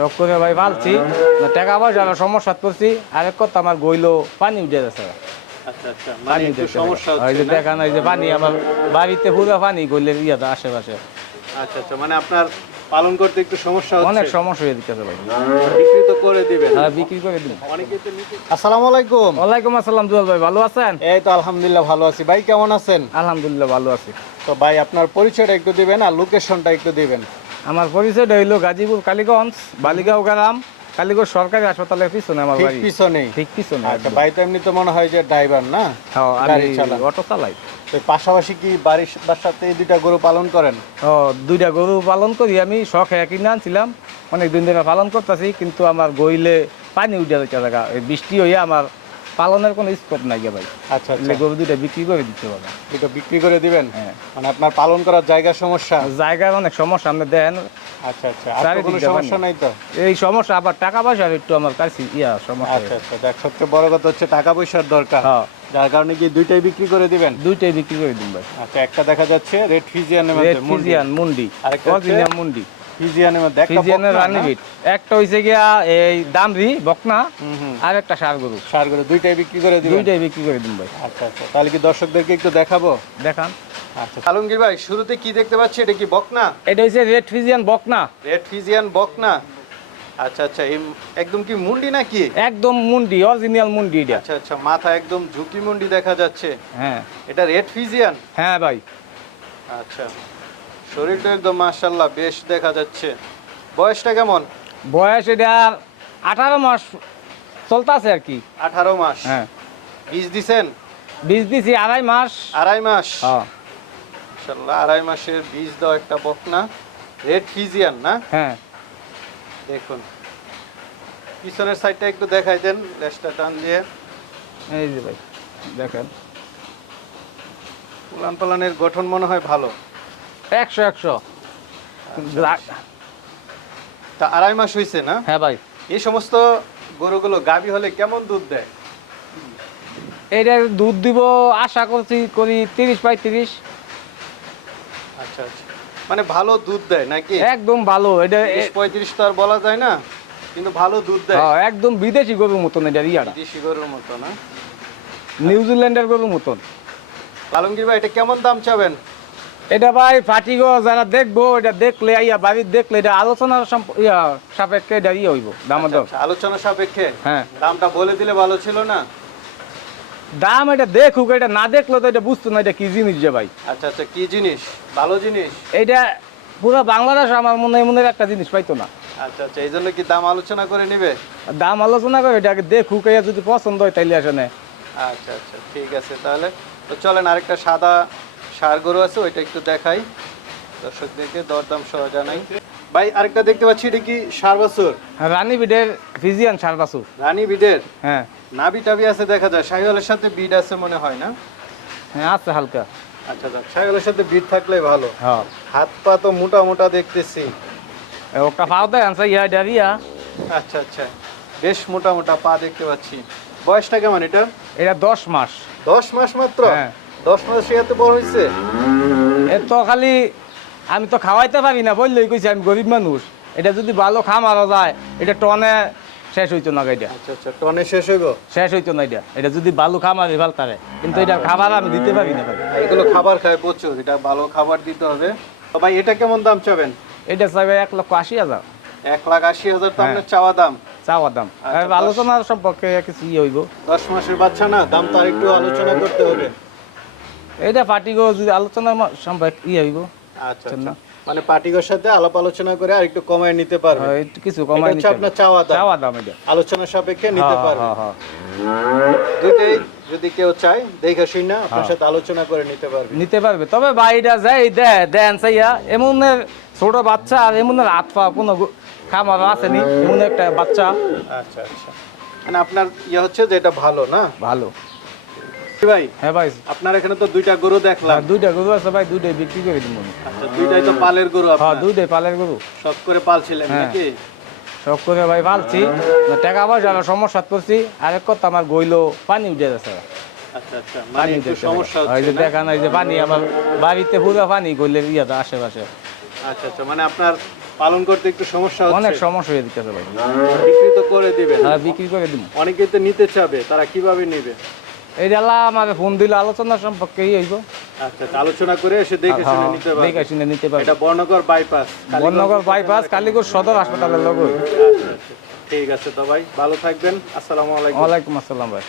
শখ ভাই পালছি না টাকা পয়সা সমস্যা করছি আরেক কথা আমার গইলো পানি উঠে যাচ্ছে আচ্ছা আচ্ছা মানে হচ্ছে যে দেখা নাই যে পানি আমার বাড়িতে পুরো পানি ইয়াতে আশেপাশে। আচ্ছা আচ্ছা মানে আপনার পালন করতে একটু সমস্যা হচ্ছে? অনেক সমস্যা হয়ে দিচ্ছে ভাই। বিক্রি তো করে দিবেন। হ্যাঁ বিক্রি করে দিন অনেকে তো নিতে আসসালামু আলাইকুম। ওয়ালাইকুম আসসালাম ভাই ভালো আছেন? এই তো আলহামদুলিল্লাহ ভালো আছি। ভাই কেমন আছেন? আলহামদুলিল্লাহ ভালো আছি। তো ভাই আপনার পরিচয়টা একটু দিবেন আর লোকেশনটা একটু দিবেন। আমার পরিচয়টা হইল গাজীপুর কালীগঞ্জ বালিগাঁও গ্রাম কালীগঞ্জ সরকারি হাসপাতালের পিছনে আমার ঠিক বাড়ি। পিছনেই ঠিক পিছনে আচ্ছা ভাই তো এমনি তো মনে হয় যে ড্রাইভার না? হ্যাঁ গাড়ি আমি অটো চালাই। তো পাশাপাশি কি বাড়ির সাথে এই দুইটা গরু পালন করেন? ও দুইটা গরু পালন করি আমি শখে কিনে আনছিলাম। অনেক দিন ধরে পালন করতেছি কিন্তু আমার গইলে পানি উঠে যাচ্ছে জায়গা এই বৃষ্টি হইয়া আমার পালনের কোনো স্কোপ নাই ভাই। আচ্ছা আচ্ছা। গরু দুইটা বিক্রি করে দিতে পারবে দুটো বিক্রি করে দিবেন? হ্যাঁ। মানে আপনার পালন করার জায়গা সমস্যা? জায়গার অনেক সমস্যা আপনি দেন। আচ্ছা আচ্ছা। আর কোনো সমস্যা নাই তো? এই সমস্যা আবার টাকা পয়সার একটু আমার কাছে ইয়া সমস্যা। আচ্ছা আচ্ছা। দেখ সবচেয়ে বড় কথা হচ্ছে টাকা পয়সার দরকার। হ্যাঁ। যার কারণে কি দুইটাই বিক্রি করে দিবেন? দুইটাই বিক্রি করে দিন ভাই। আচ্ছা একটা দেখা যাচ্ছে রেড ফিজিয়ানের রেড মধ্যে মুন্ডি। ফিজিয়ান মুন্ডি। আরেকটা হচ্ছে- অরিজিনাল মুন্ডি। ফিজিয়ানের রানি বিট। একটা হইছে গিয়া এই দামরি বকনা হুম হুম। আর একটা সার গরু সার করে দুইটাই বিক্রি করে দিবেন? দুইটাই বিক্রি করে দিন ভাই। আচ্ছা আচ্ছা। তাহলে কি দর্শকদেরকে একটু দেখাবো? দেখান। আচ্ছা। আলমগীর ভাই শুরুতে কি দেখতে পাচ্ছি? এটা কি বকনা? এটা হচ্ছে রেড ফিজিয়ান বকনা। রেড ফিজিয়ান বকনা। আচ্ছা আচ্ছা। এই একদম কি মুন্ডি নাকি? একদম মুন্ডি অরিজিনাল মুন্ডি এটা। আচ্ছা আচ্ছা। মাথা একদম ঝুঁকি মুন্ডি দেখা যাচ্ছে। হ্যাঁ। এটা রেড ফিজিয়ান? হ্যাঁ ভাই। আচ্ছা। শরীরটা একদম মাশাল্লাহ বেশ দেখা যাচ্ছে। বয়সটা কেমন? বয়স এটা আঠারো মাস চলতেছে আর কি। আঠারো মাস। হ্যাঁ। বীজ দিছেন? বীজ দিছি আড়াই মাস। আড়াই মাস? হ্যাঁ। মাশাল্লাহ আড়াই মাসের বীজ দাও একটা বকনা। রেড ফিজিয়ান না? হ্যাঁ। দেখুন। পিছনের সাইডটা একটু দেখাই দেন লেজটা টান দিয়ে। এই যে ভাই দেখেন। উলান পালানের গঠন মনে হয় ভালো। একশো একশো। তা আড়াই মাস হয়েছে না? হ্যাঁ ভাই। এই সমস্ত গরুগুলো গাবি হলে কেমন দুধ দেয়? এটার দুধ দিব আশা করছি করি তিরিশ পঁয়ত্রিশ। আচ্ছা আচ্ছা। মানে ভালো দুধ দেয় নাকি? একদম ভালো এটা পঁয়ত্রিশ তো আর বলা যায় না কিন্তু ভালো দুধ দেয়। হ্যাঁ, একদম বিদেশি গরুর মতন এটা ইয়াটা দেশি গরুর মতো না নিউজিল্যান্ডের গরুর মতন। আলমগীর ভাই এটা কেমন দাম চাবেন? এটা ভাই ফাটিগো যারা দেখব এটা দেখলে ইয়া বাড়ির দেখলে এটা আলোচনার সাপেক্ষে এটা ইয়ে হইব দাম আচ্ছা, আচ্ছা, আলোচনা সাপেক্ষে? হ্যাঁ। দামটা বলে দিলে ভালো ছিল না? দাম এটা দেখুক এটা না দেখলে তো এটা বুঝতো না এটা কি জিনিস যে ভাই। আচ্ছা আচ্ছা কি জিনিস? ভালো জিনিস? এটা পুরো বাংলাদেশ আমার মনে মনে একটা জিনিস পাইতো না। আচ্ছা আচ্ছা এই জন্য কি দাম আলোচনা করে নিবে? দাম আলোচনা করে এটাকে দেখুক যদি পছন্দ হয় তাইলে আসে আচ্ছা আচ্ছা ঠিক আছে তাহলে। তো চলেন আরেকটা সাদা সার গরু আছে ওইটা একটু দেখাই। দর্শকদেরকে দরদাম সহ জানাই। ভাই আরেকটা দেখতে পাচ্ছি এটা কি সার বাছুর? রানী বিডের ফিজিয়ান সারবাসু রানী বিডের? হ্যাঁ। নাবি টাবি আছে দেখা যায়। শাহিওয়ালের সাথে বিড আছে মনে হয় না? হ্যাঁ আছে হালকা। আচ্ছা আচ্ছা। শাহিওয়ালের সাথে বিড থাকলে ভালো। হ্যাঁ। হাত পা তো মোটা মোটা দেখতেছি। ওটা পাও আনসা ইয়া ডারিয়া আচ্ছা আচ্ছা। বেশ মোটা মোটা পা দেখতে পাচ্ছি। বয়সটা কেমন এটা? এটা দশ মাস। দশ মাস মাত্র? হ্যাঁ। দশ মাস এত বড় হয়েছে এ তো খালি আমি তো খাওয়াইতে পারি না বললেই কইছি আমি গরিব মানুষ। এটা যদি ভালো খামারা যায় এটা টনে শেষ হইতো না এটা। আচ্ছা আচ্ছা টনে শেষ হইব? শেষ হইতো না এটা। এটা যদি ভালো খামারে ভালো তারে। কিন্তু এটা খাবার আমি দিতে পারি না এগুলো খাবার খায় প্রচুর এটা ভালো খাবার দিতে হবে। তো ভাই এটা কেমন দাম চাবেন? এটা চাইবে এক লক্ষ আশি হাজার। এক লাখ আশি হাজার তো হ্যাঁ। আপনার চাওয়া দাম। চাওয়া দাম। আচ্ছা, আলোচনার সম্পর্কে কিছু ইয়ে হইব। দশ মাসের বাচ্চা না দাম তো আর একটু আলোচনা করতে হবে। এটা পার্টিগো যদি আলোচনার ম- সম্পর্কে ইয়ে হইব। আচ্ছা মানে পার্টিগর সাথে আলাপ আলোচনা করে আর একটু কমায় নিতে পারবে। হ্যাঁ, একটু কিছু কমাই নিতে আপনার চাওয়া দাম। চাওয়া দাম এটা। আলোচনা সাপেক্ষে নিতে হ্যাঁ, পারবে। হ্যাঁ, হ্যাঁ। যদি কেউ চায় দেখে শুনে আপনার হ্যাঁ। সাথে আলোচনা করে নিতে পারবে। নিতে পারবে। তবে বাইরা যাই দে দেন সাইয়া এমনের ছোট বাচ্চা আর এমন হাত পা কোনো খামার আসেনি এমন একটা বাচ্চা। আচ্ছা আচ্ছা। মানে আপনার ইয়ে হচ্ছে যে এটা ভালো না? ভালো। ভাই হ্যাঁ ভাই। আপনার এখানে তো দুইটা গরু দেখলাম। দুইটা গরু আছে ভাই দুইটাই বিক্রি করে দিব আচ্ছা দুইটাই তো পালের গরু হ্যাঁ দুইটাই পালের গরু। সব করে পালছিলেন। নাকি? সব করে ভাই পালছি। টাকা পয়সা সমস্যা করছি। আরেক কথা আমার গইলো পানি উঠে যাচ্ছে পানি একটু উঠে সমস্যা ওই হচ্ছে যে না? দেখা নাই যে পানি আমার বাড়িতে পুরো পানি ইয়াতে আশেপাশে। আচ্ছা আচ্ছা মানে আপনার পালন করতে একটু সমস্যা অনেক সমস্যা হয়ে দিতেছে ভাই। বিক্রি তো করে দিবেন। হ্যাঁ বিক্রি করে দিব। অনেকে তো নিতে চাবে তারা কীভাবে নেবে? এই ডালা আমাকে ফোন দিলে আলোচনা সম্পর্কেই হইব। আচ্ছা আচ্ছা, আলোচনা করে এসে দেখে শুনে নিতে হ্যাঁ, দেখে শুনে নিতে পারবে। এটা বর্ণনগর বাইপাস বর্ণগর বাইপাস কালীগঞ্জ সদর হাসপাতালের লোক আচ্ছা আচ্ছা ঠিক আছে তো ভাই ভালো থাকবেন আসসালামু আলাইকুম। ওয়ালাইকুম আসসালাম ভাই।